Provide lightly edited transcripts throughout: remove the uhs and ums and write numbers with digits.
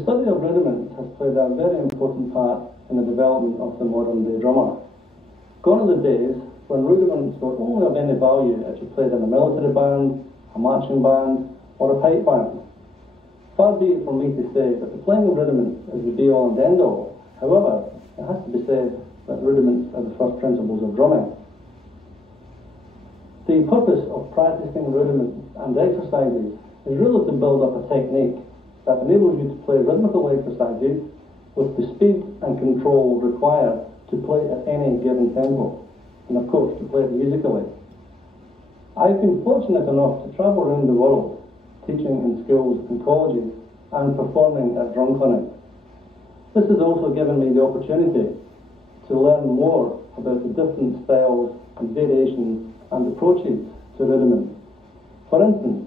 The study of rudiments has played a very important part in the development of the modern day drummer. Gone are the days when rudiments were only of any value if you played in a military band, a marching band, or a pipe band. Far be it from me to say that the playing of rudiments is the be-all and end-all. However, it has to be said that rudiments are the first principles of drumming. The purpose of practicing rudiments and exercises is really to build up a technique that enables you to play rhythmical exercises with the speed and control required to play at any given tempo, and of course to play it musically. I've been fortunate enough to travel around the world teaching in schools and colleges and performing at drum clinics. This has also given me the opportunity to learn more about the different styles and variations and approaches to rudiments. For instance,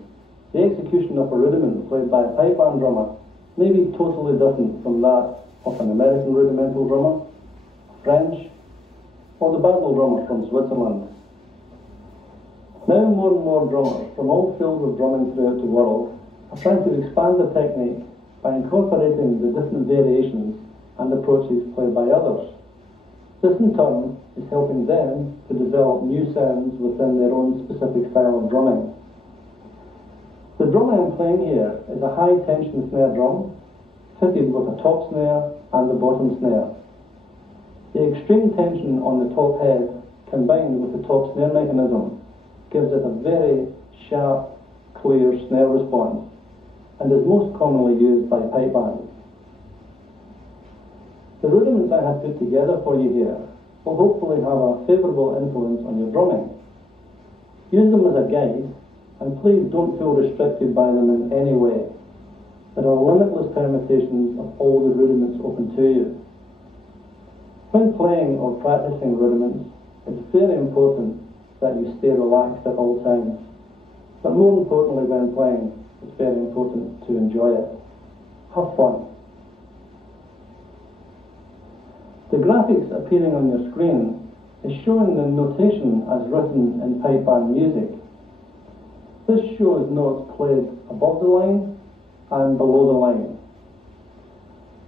the execution of a rudiment played by a pipe band drummer may be totally different from that of an American rudimental drummer, a French, or the barrel drummer from Switzerland. Now more and more drummers from all fields of drumming throughout the world are trying to expand the technique by incorporating the different variations and approaches played by others. This in turn is helping them to develop new sounds within their own specific style of drumming. The drum I am playing here is a high tension snare drum fitted with a top snare and a bottom snare. The extreme tension on the top head combined with the top snare mechanism gives it a very sharp, clear snare response and is most commonly used by pipe bands. The rudiments I have put together for you here will hopefully have a favourable influence on your drumming. Use them as a guide, and please don't feel restricted by them in any way. There are limitless permutations of all the rudiments open to you. When playing or practicing rudiments, it's very important that you stay relaxed at all times. But more importantly when playing, it's very important to enjoy it. Have fun. The graphics appearing on your screen is showing the notation as written in pipe band music. This shows notes played above the line and below the line.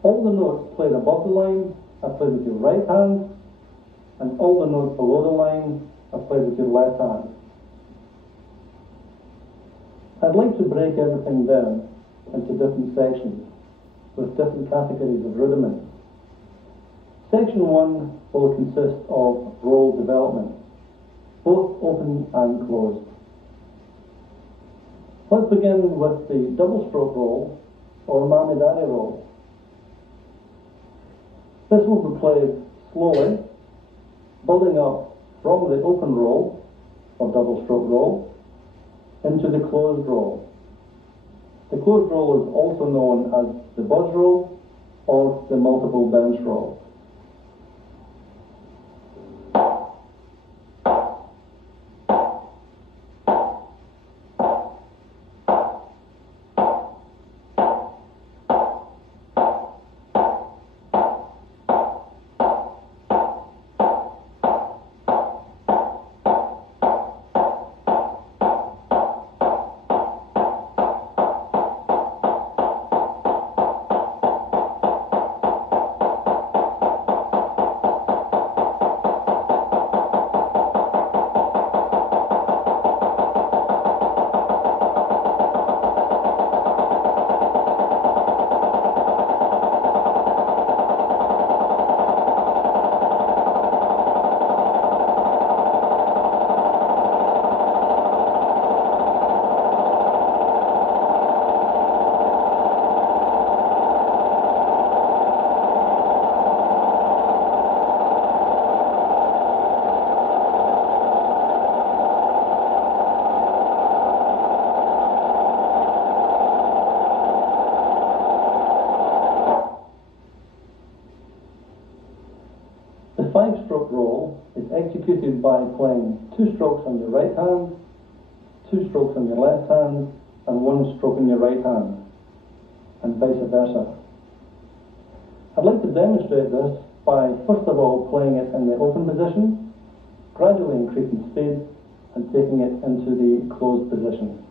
All the notes played above the line are played with your right hand, and all the notes below the line are played with your left hand. I'd like to break everything down into different sections with different categories of rudiments. Section 1 will consist of roll development, both open and closed. Let's begin with the double stroke roll, or Mamidani roll. This will be played slowly, building up from the open roll, or double stroke roll, into the closed roll. The closed roll is also known as the buzz roll, or the multiple bounce roll. The five-stroke roll is executed by playing 2 strokes on your right hand, 2 strokes on your left hand, and 1 stroke on your right hand, and vice versa. I'd like to demonstrate this by first of all playing it in the open position, gradually increasing speed, and taking it into the closed position.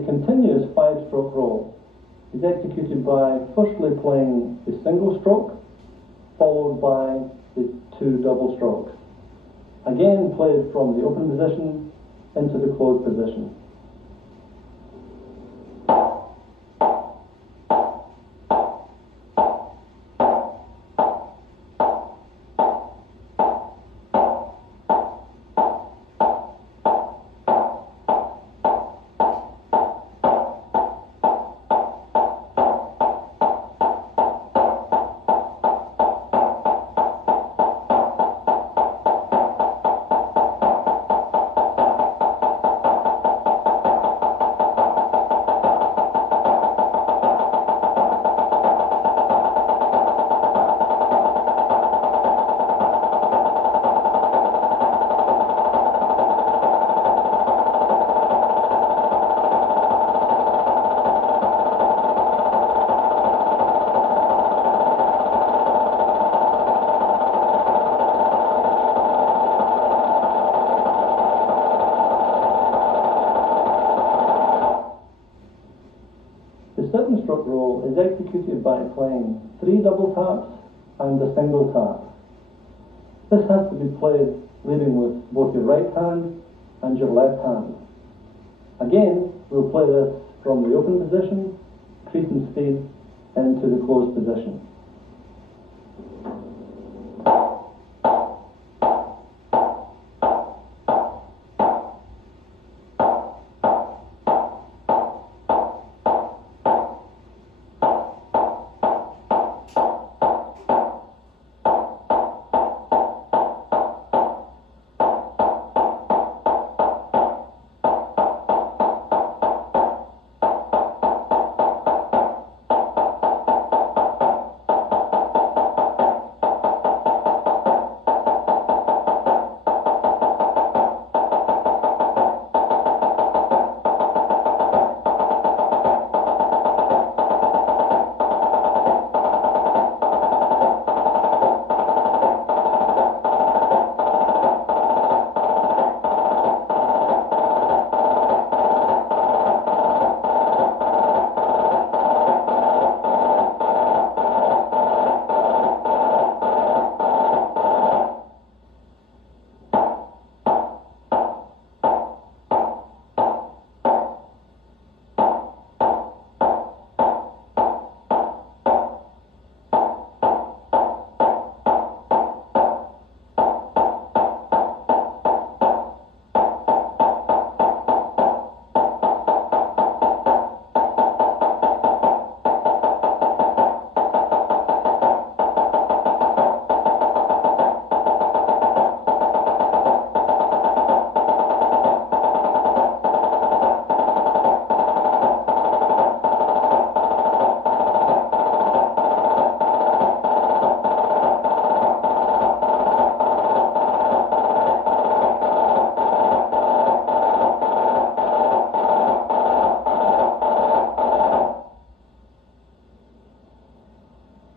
The continuous 5-stroke roll is executed by firstly playing the single stroke, followed by the 2 double strokes. Again played from the open position into the closed position. The 7-stroke roll is executed by playing 3 double taps and a single tap. This has to be played leading with both your right hand and your left hand. Again, we'll play this from the open position, increasing speed into the closed position.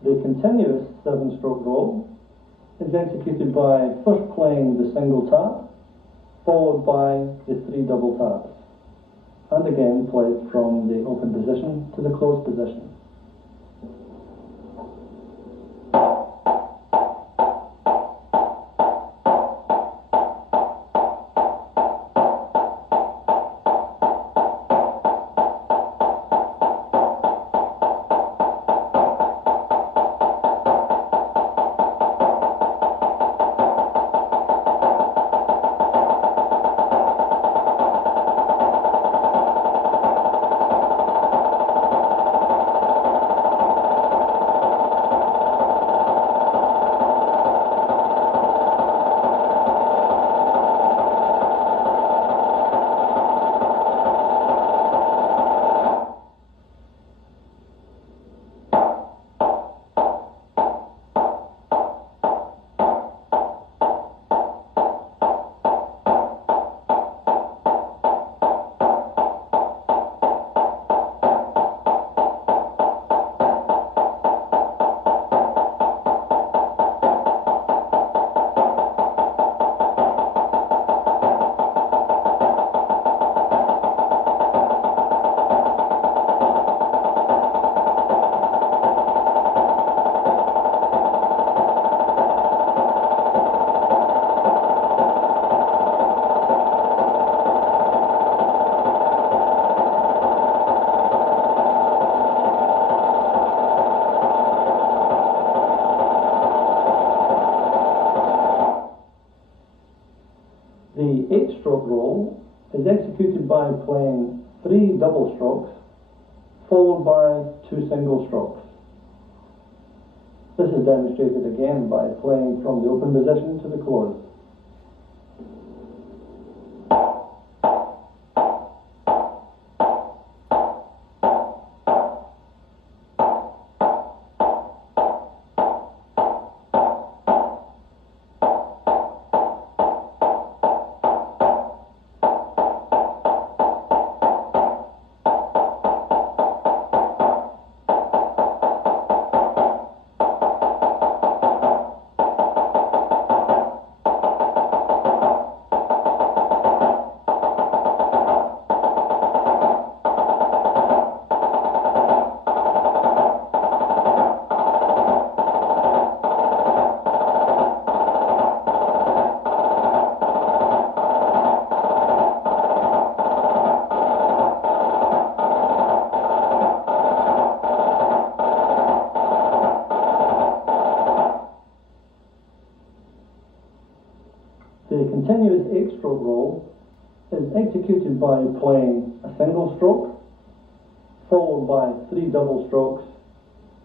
The continuous 7-stroke roll is executed by first playing the single tap, followed by the 3 double taps, and again played from the open position to the closed position. is executed by playing 3 double strokes followed by 2 single strokes. This is demonstrated again by playing from the open position to the closed. The continuous 8-stroke roll is executed by playing a single stroke, followed by 3 double strokes,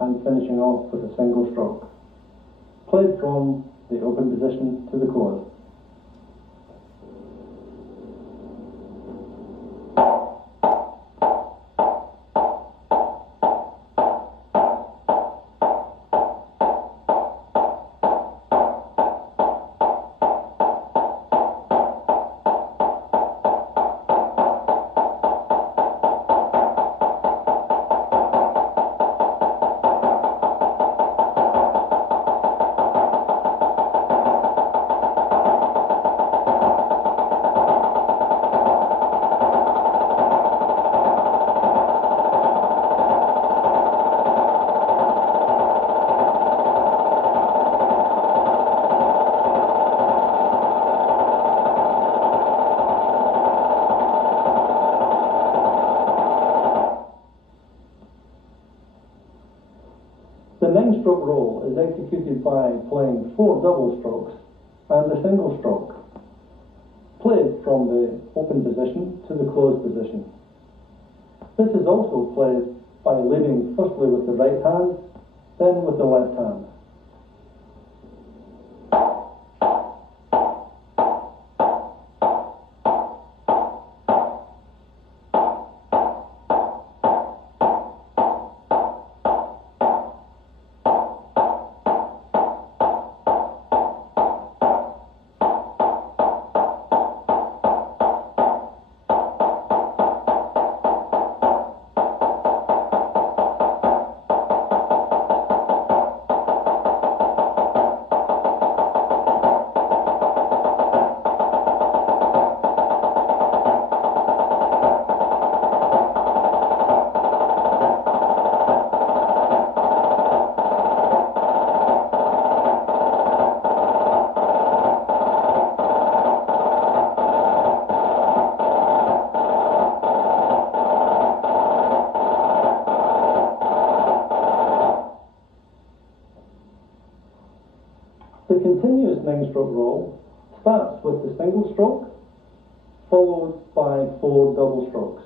and finishing off with a single stroke. Played from the open position to the closed. The 9-stroke roll is executed by playing 4 double strokes and a single stroke, played from the open position to the closed position. This is also played by leading firstly with the right hand, then with the left hand. The continuous 9-stroke roll starts with the single stroke, followed by 4 double strokes.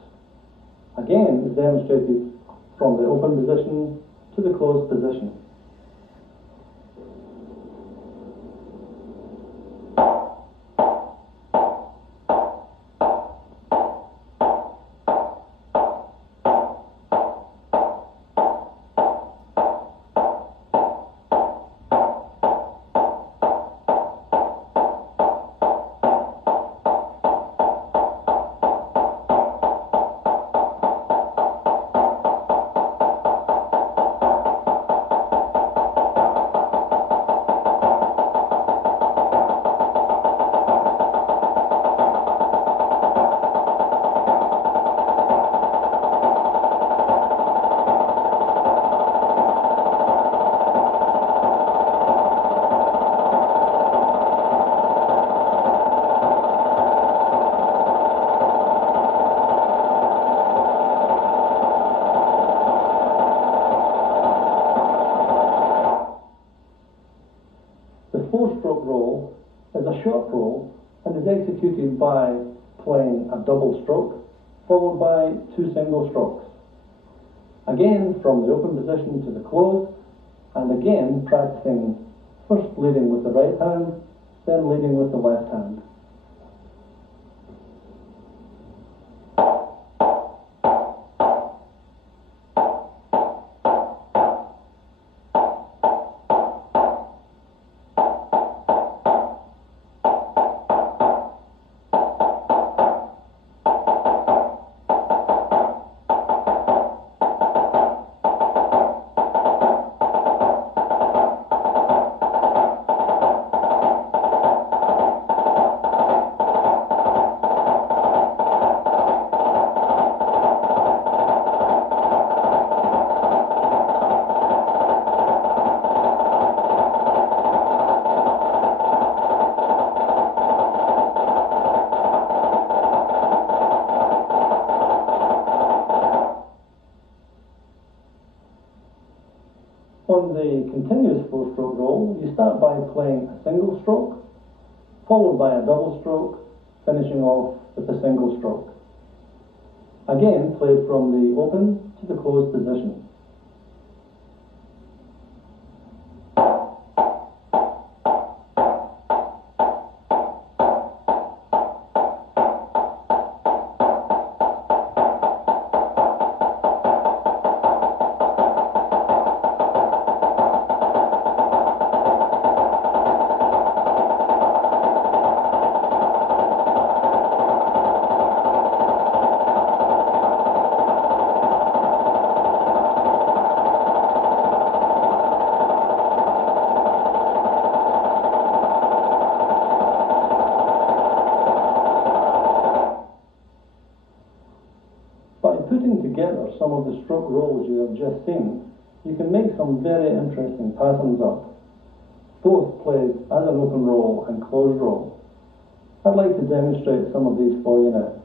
Again, is demonstrated from the open position to the closed position. The 4-stroke roll is a short roll and is executed by playing a double stroke, followed by 2 single strokes. Again, from the open position to the closed, and again practicing first leading with the right hand, then leading with the left hand. On the continuous 4-stroke roll, you start by playing a single stroke, followed by a double stroke, finishing off with a single stroke. Again, played from the open to the closed position. By putting together some of the stroke rolls you have just seen, you can make some very interesting patterns up, both played as an open roll and closed roll. I'd like to demonstrate some of these for you now.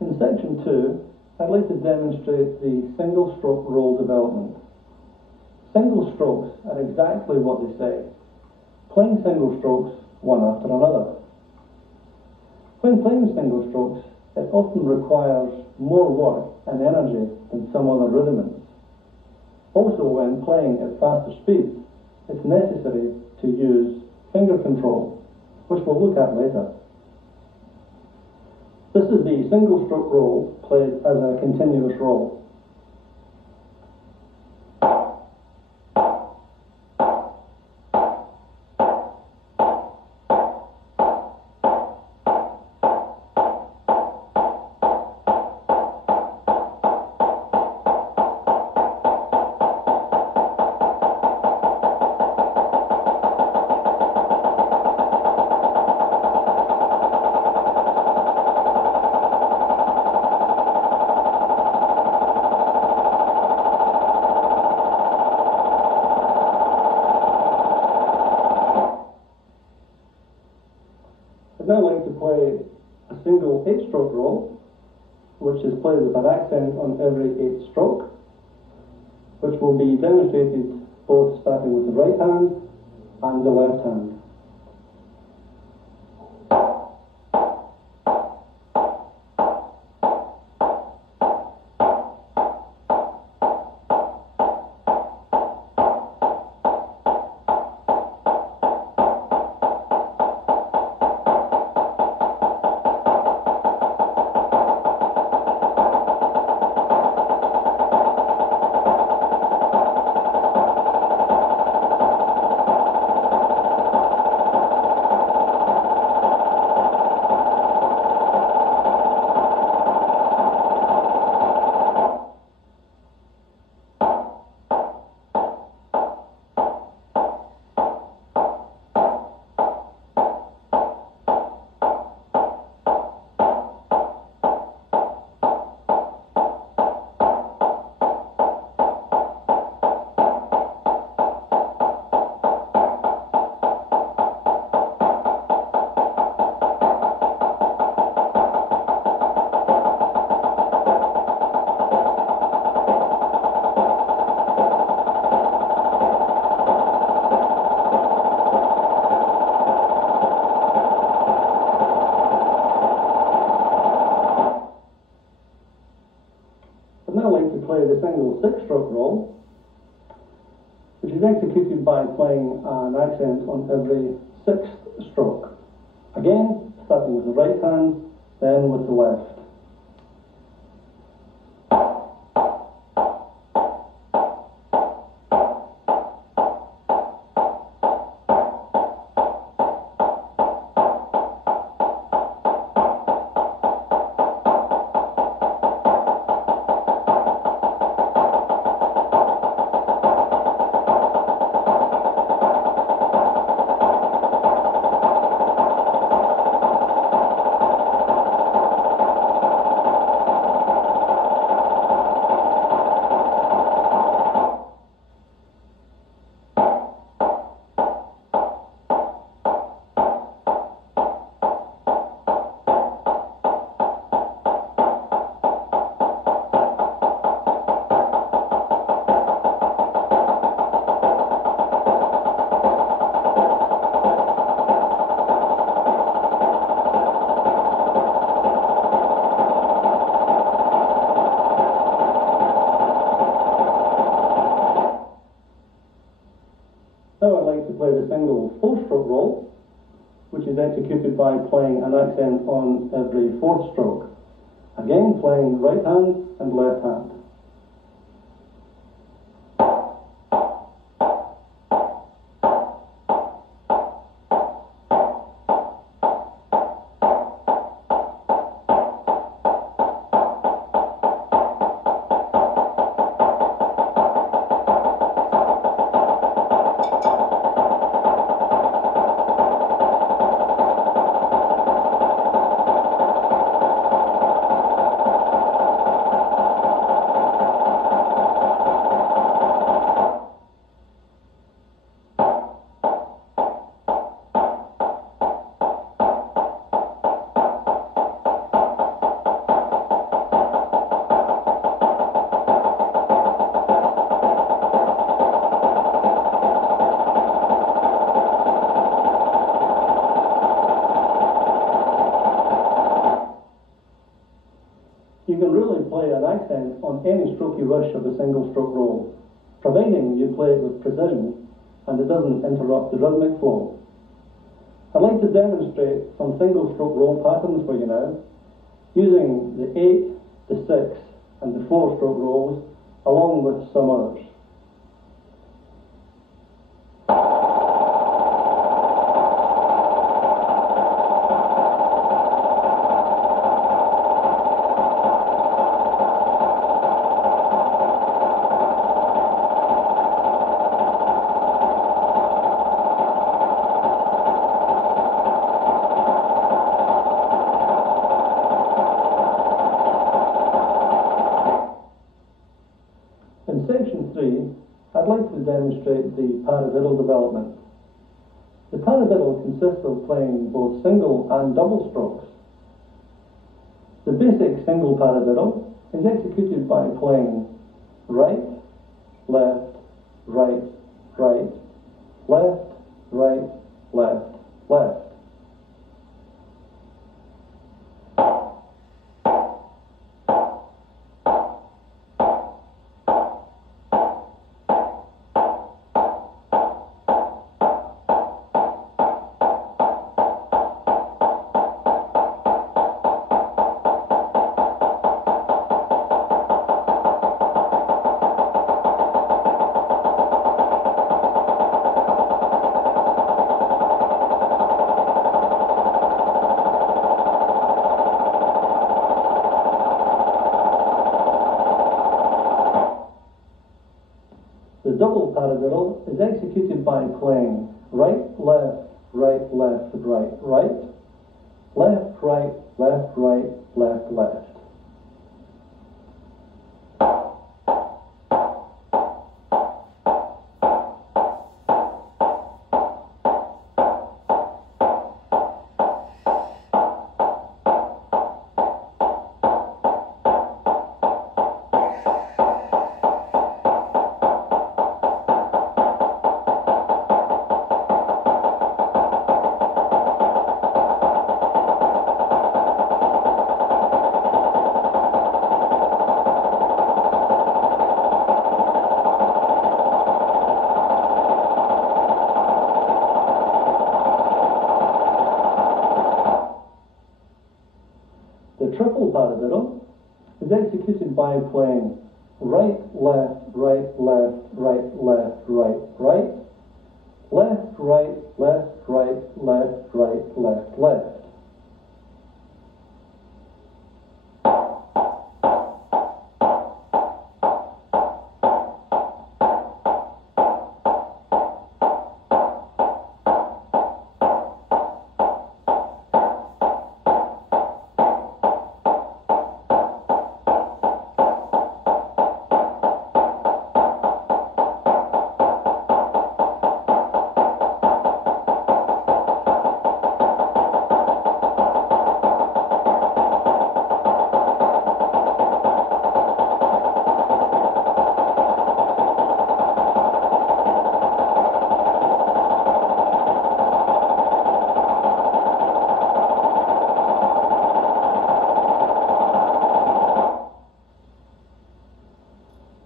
In section 2, I'd like to demonstrate the single stroke roll development. Single strokes are exactly what they say, playing single strokes one after another. When playing single strokes, it often requires more work and energy than some other rudiments. Also, when playing at faster speeds, it's necessary to use finger control, which we'll look at later. This is the single stroke roll played as a continuous roll. I'd now like to play a single 8-stroke roll, which is played with an accent on every 8th stroke, which will be demonstrated both starting with the right hand and the left hand. I'd now like to play the single six-stroke roll, which is executed by playing an accent on every sixth stroke. Again, starting with the right hand, then with the left. Now I'd like to play the single four-stroke roll, which is executed by playing an accent on every fourth stroke. Again, playing right hand and left hand. You can really play an accent on any strokey rush of a single stroke roll, providing you play it with precision and it doesn't interrupt the rhythmic flow. I'd like to demonstrate some single stroke roll patterns for you now, using the 8, the 6 and the 4 stroke rolls, along with some others. In section 3, I'd like to demonstrate the paradiddle development. The paradiddle consists of playing both single and double strokes. The basic single paradiddle is executed by playing right, left, right, right, left, right, left, left. The double paradiddle is executed by playing right, left, right, left, right, right, left, right, left, right, left, left. by playing right, left, right, left, right, left, right, right, left, right, left, right, left, right, left, left.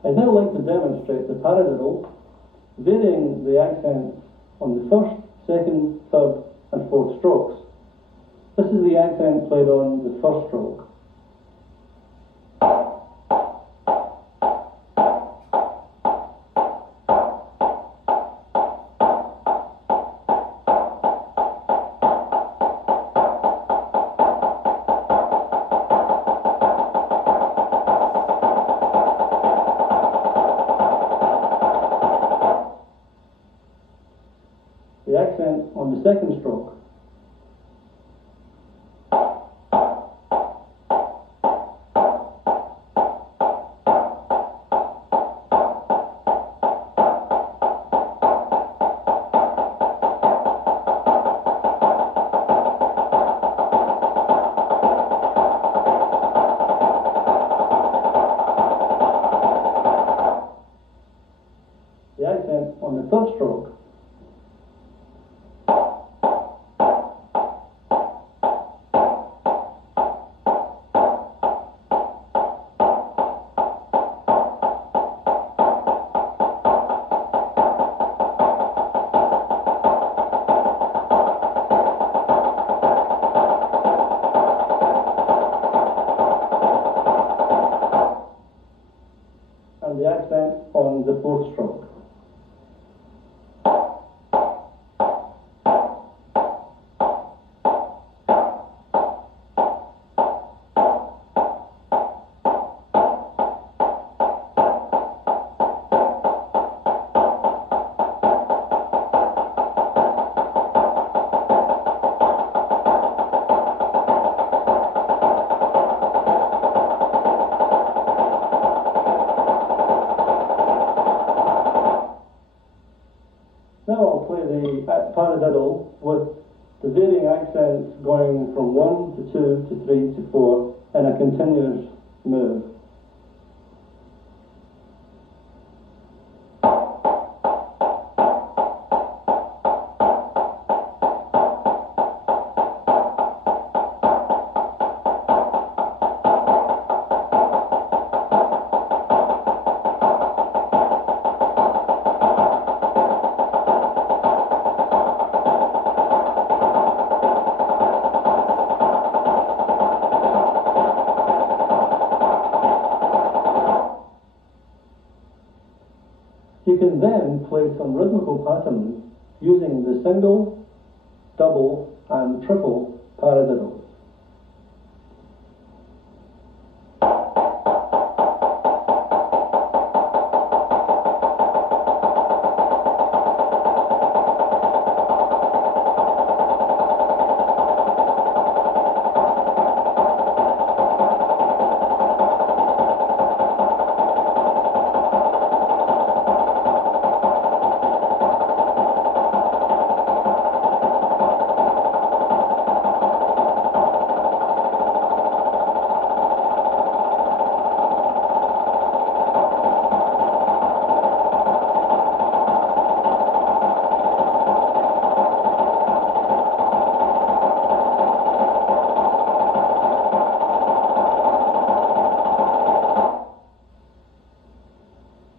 I'd now like to demonstrate the paradiddle, varying the accents on the first, second, third and fourth strokes. This is the accent played on the first stroke. The accent on the second stroke. The accent on the third stroke. And the accent on the fourth stroke. Now I'll play the paradiddle with the varying accents going from 1 to 2 to 3 to 4 in a continuous move. You can then play some rhythmical patterns using the single, double and triple paradiddles.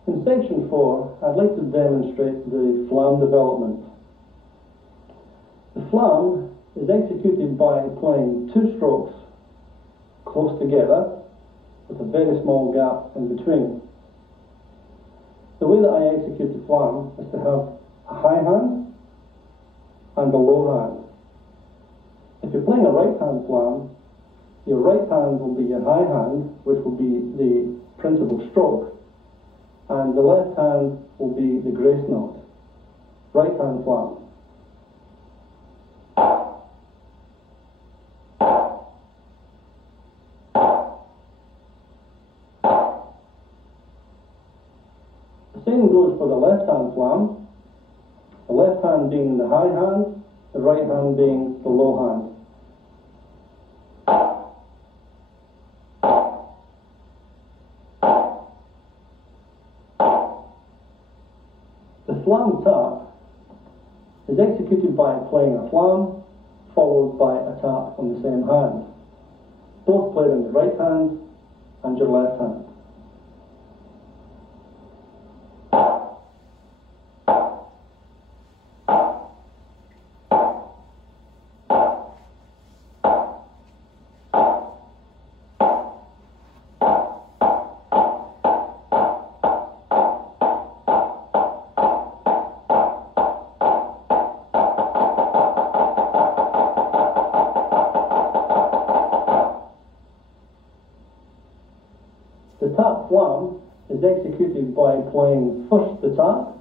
In section 4, I'd like to demonstrate the flam development. The flam is executed by playing two strokes close together with a very small gap in between. The way that I execute the flam is to have a high hand and a low hand. If you're playing a right hand flam, your right hand will be your high hand, which will be the principal stroke, and the left hand will be the grace note. Right hand flam. The same goes for the left hand flam, the left hand being the high hand, the right hand being the low hand. The flam tap is executed by playing a flam followed by a tap on the same hand, both played in the right hand and your left hand. The tap flam is executed by playing first the tap,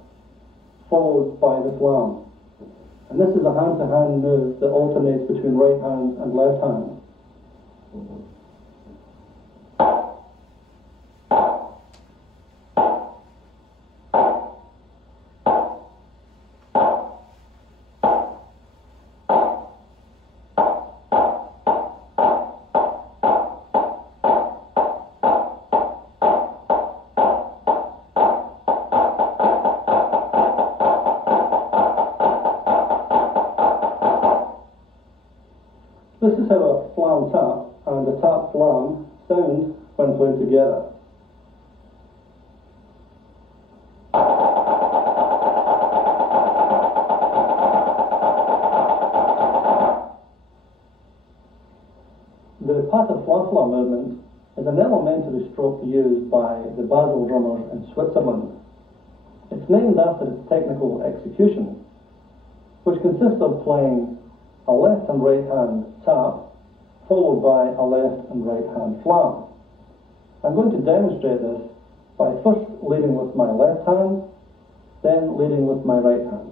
followed by the flam. And this is a hand-to-hand move that alternates between right hand and left hand. This is how a flam tap and a tap flam sound when played together. The pata-fla-fla movement is an elementary stroke used by the Basel drummers in Switzerland. It's named after its technical execution, which consists of playing a left and right hand tap, followed by a left and right hand flam. I'm going to demonstrate this by first leading with my left hand, then leading with my right hand.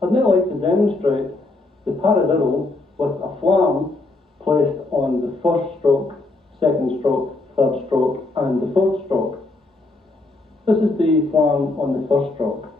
I'd now like to demonstrate the paradiddle with a flam placed on the first stroke, second stroke, third stroke and the fourth stroke. This is the flam on the first stroke.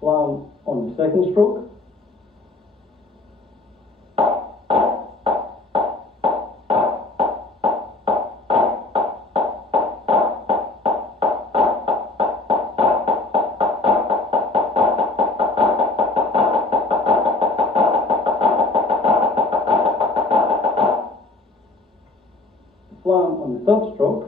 Flam on the second stroke. Flam on the third stroke.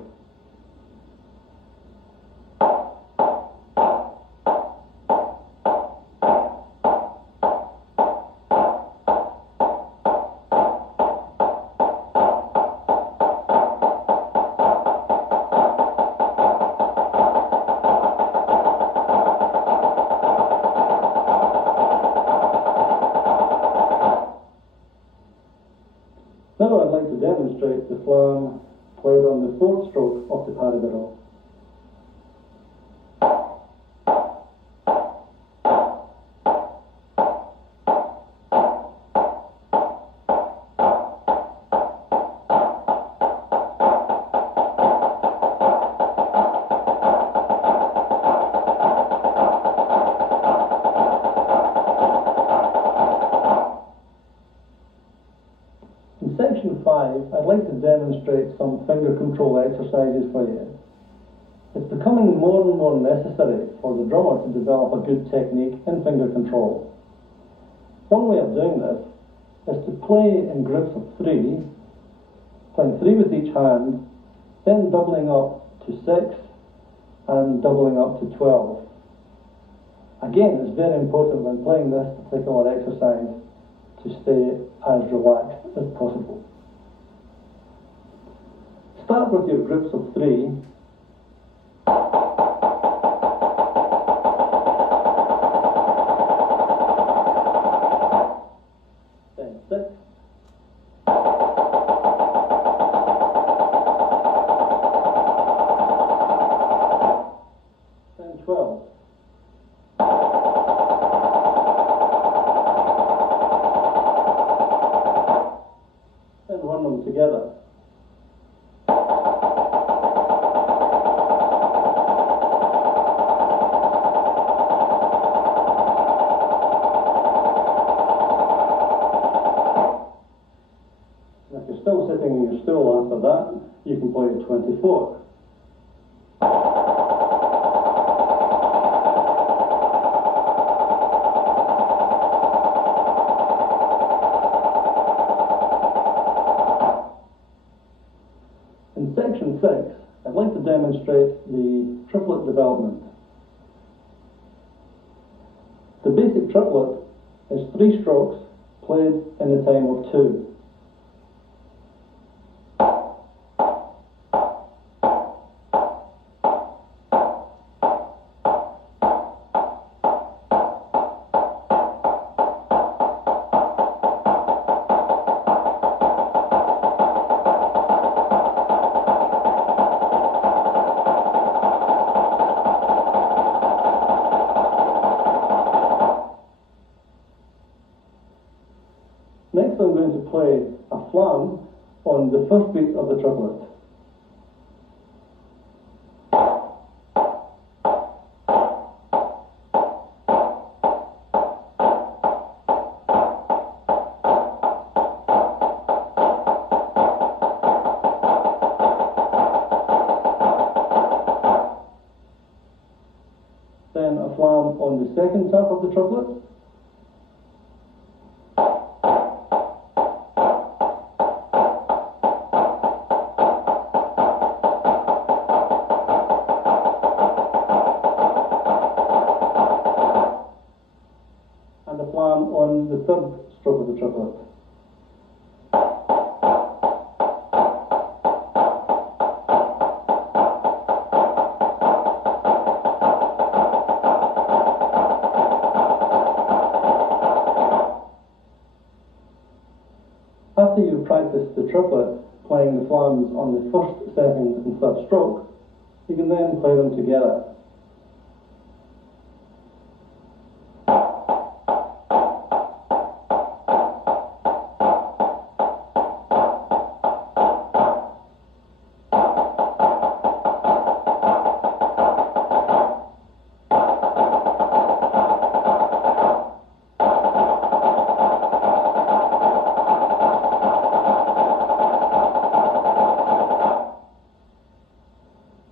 demonstrate the flam played on the fourth stroke of the paradiddle. In section 5, I'd like to demonstrate some finger control exercises for you. It's becoming more and more necessary for the drummer to develop a good technique in finger control. One way of doing this is to play in groups of 3, playing 3 with each hand, then doubling up to 6 and doubling up to 12. Again, it's very important when playing this particular exercise to stay as relaxed as possible. Start with your groups of 3. Then 6. Then 12. Then run them together. And if you're still sitting in your stool after that, you can play a 24. In section 6, I'd like to demonstrate the triplet development. The basic triplet is 3 strokes played in the time of 2. Next I'm going to play a flam on the first beat of the triplet. Then a flam on the second tap of the triplet. And a flam on the third stroke of the triplet. After you've practiced the triplet, playing the flams on the first, second and third stroke, you can then play them together.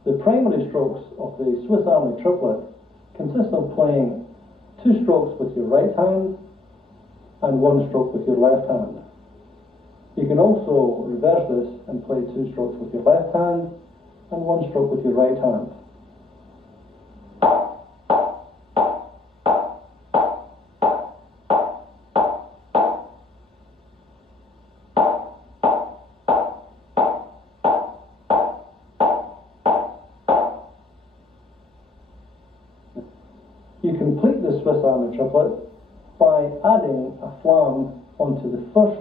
The primary strokes of the Swiss Army triplet consist of playing 2 strokes with your right hand and 1 stroke with your left hand. You can also reverse this and play 2 strokes with your left hand and 1 stroke with your right hand. You complete the Swiss Army triplet by adding a flam onto the first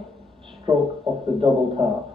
stroke of the double tap.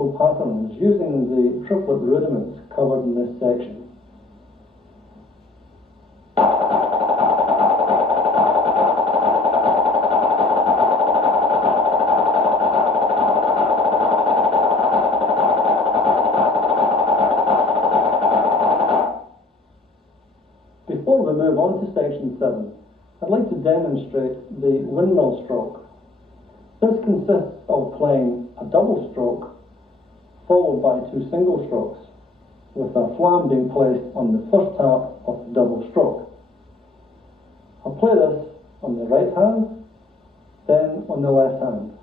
rhythmical patterns using the triplet rudiments covered in this section. Before we move on to section 7, I'd like to demonstrate the windmill stroke. This consists of playing a double stroke followed by 2 single strokes, with a flam being placed on the first tap of the double stroke. I'll play this on the right hand, then on the left hand.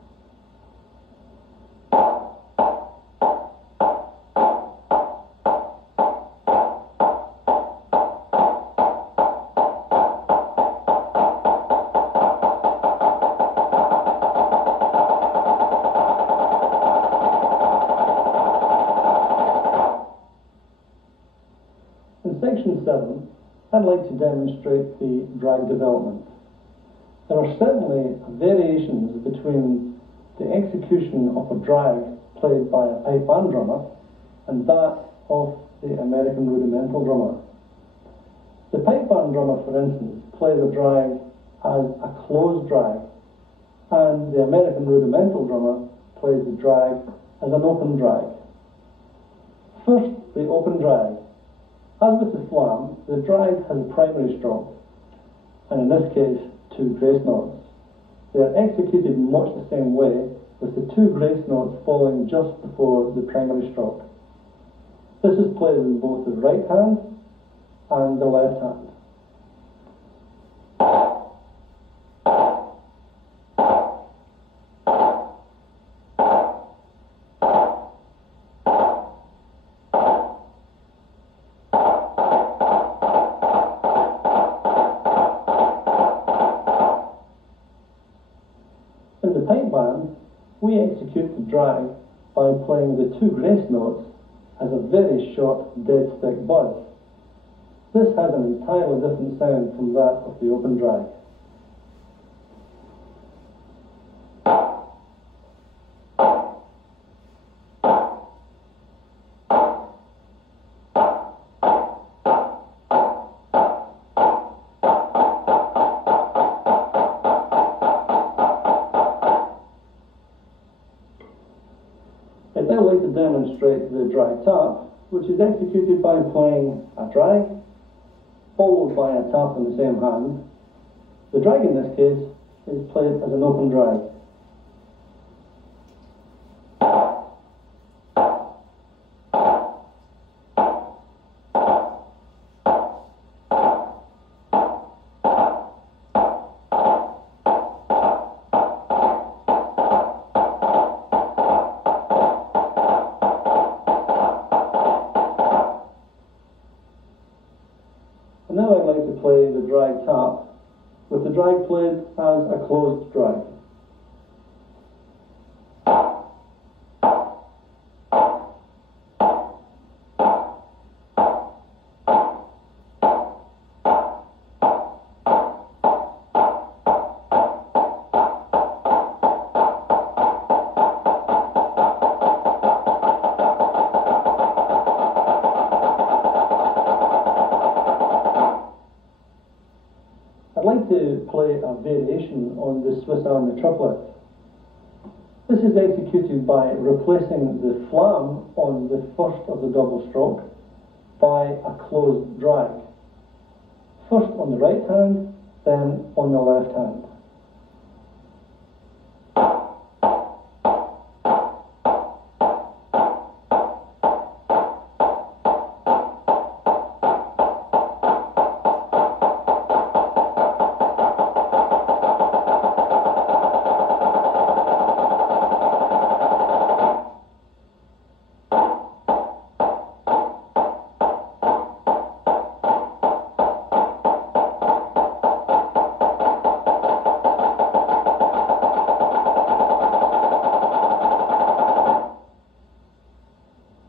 In section 7, I'd like to demonstrate the drag development. There are certainly variations between the execution of a drag played by a pipe band drummer and that of the American rudimental drummer. The pipe band drummer, for instance, plays a drag as a closed drag, and the American rudimental drummer plays the drag as an open drag. First, the open drag. As with the flam, the drag has a primary stroke, and in this case, 2 grace notes. They are executed much the same way, with the 2 grace notes falling just before the primary stroke. This is played in both the right hand and the left hand. In the pipe band, we execute the drag by playing the 2 grace notes as a very short dead stick buzz. This has an entirely different sound from that of the open drag. I'd now like to demonstrate the drag tap, which is executed by playing a drag, followed by a tap in the same hand. The drag in this case is played as an open drag. And now I'd like to play the drag tap, with the drag played as a closed drag. I'd like to play a variation on the Swiss Army triplet. This is executed by replacing the flam on the first of the double stroke by a closed drag. First on the right hand, then on the left hand.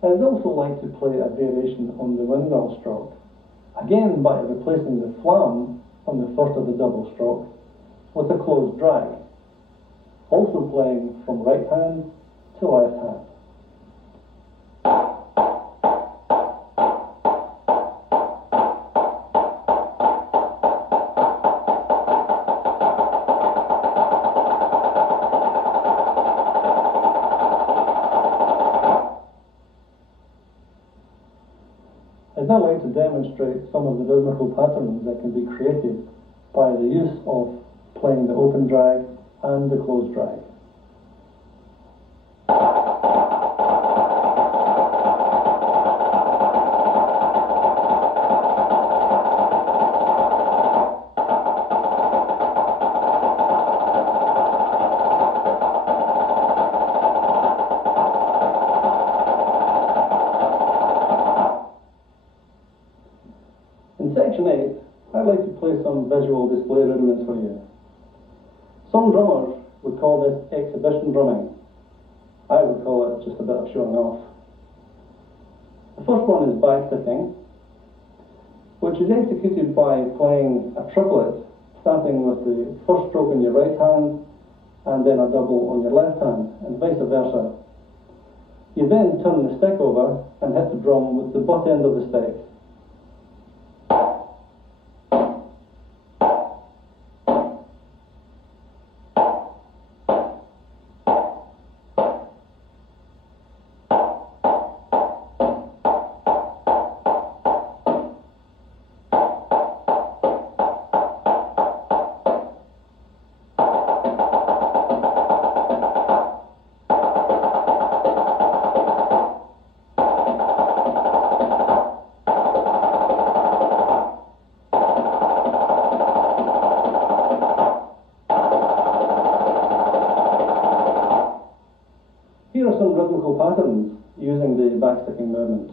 I'd also like to play a variation on the windmill stroke, again by replacing the flam on the first of the double stroke with a closed drag, also playing from right hand to left hand. now like to demonstrate some of the rhythmical patterns that can be created by the use of playing the open drag and the closed drag. In section 8, I'd like to play some visual display rudiments for you. Some drummers would call this exhibition drumming. I would call it just a bit of showing off. The first one is backsticking, which is executed by playing a triplet, starting with the first stroke in your right hand and then a double on your left hand, and vice versa. You then turn the stick over and hit the drum with the butt end of the stick. Here are some rhythmical patterns using the backsticking movement.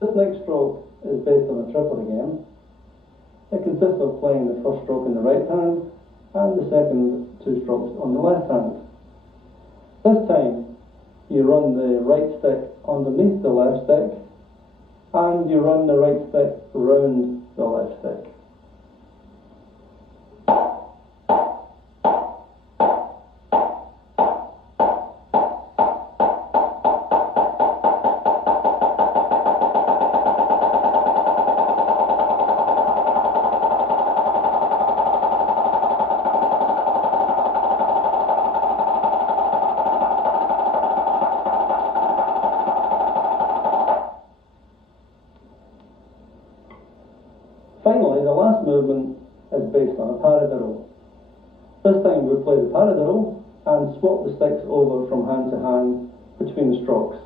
This next stroke is based on a triplet again. It consists of playing the first stroke in the right hand and the second two strokes on the left hand. This time you run the right stick underneath the left stick and you run the right stick round the left stick. Finally, the last movement is based on a paradiddle. This time we play the paradiddle and swap the sticks over from hand to hand between the strokes.